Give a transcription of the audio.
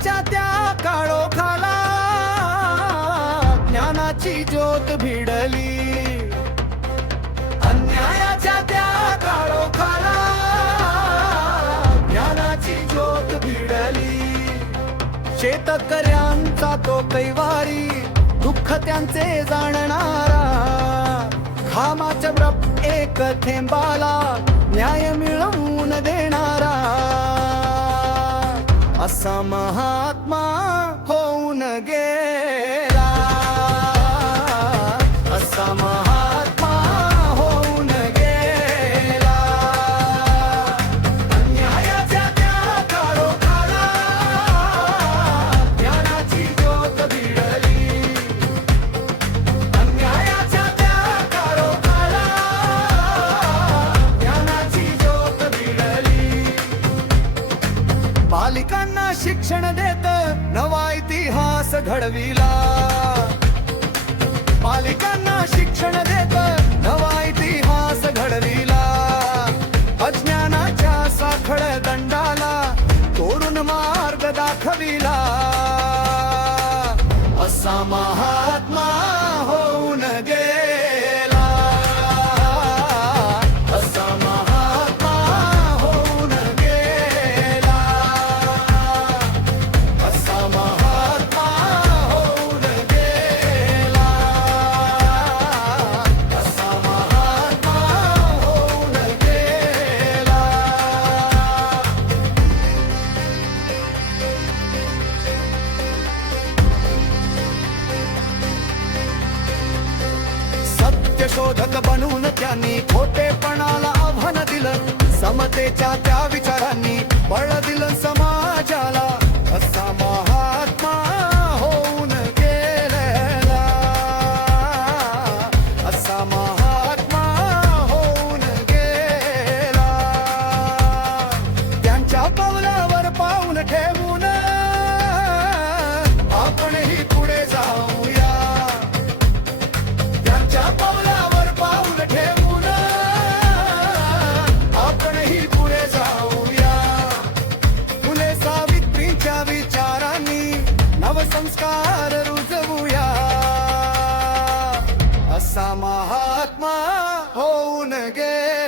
अन्यायाच्या त्या काळोखाला ज्ञानाची ज्योत भिडली, अन्यायाच्या त्या काळोखाला ज्ञानाची ज्योत भिडली. शेतकऱ्यांचा तो कैवारी, दुःख त्यांचे जाणणारा, घामाच्या ब्रप एक थेंबाला न्याय मिळवून देणारा, असा महात्मा होऊन गेला, असा महात्मा होऊन गेला. अन्यायाच्या त्या काळोखाला ज्ञानाची ज्योत भिडली, अन्यायाच्या त्या काळोखाला ज्ञानाची ज्योत भिडली. बालिकांना शिक्षण देत नवा इतिहास घडविला, बालिकांना शिक्षण देत नवा इतिहास घडविला. अज्ञानाच्या साखळ दंडाला तोडून मार्ग दाखविला, असा महात्मा होऊन गेला, असा महात्मा होऊन गेला, असा महात्मा होऊन गेला, असा महात्मा होऊन गेला. सत्यशोधक बनून त्यांनी खोटेपणाला आव्हान दिलं, समतेच्या त्या विचारांनी बळ दिलं समाजाला, असा महात्मा होऊन गेलेला, असा महात्मा होऊन गेला. त्यांच्या पावलावर पाऊल ठेवून आपणही पुढे जाऊया, त्यांच्या पावलावर पाऊल ठेवून आपणही पुढे जाऊया. फुले सावित्रीच्या विचारांनी नवसंस्कार रुजवूया, असा महात्मा होऊन गेला.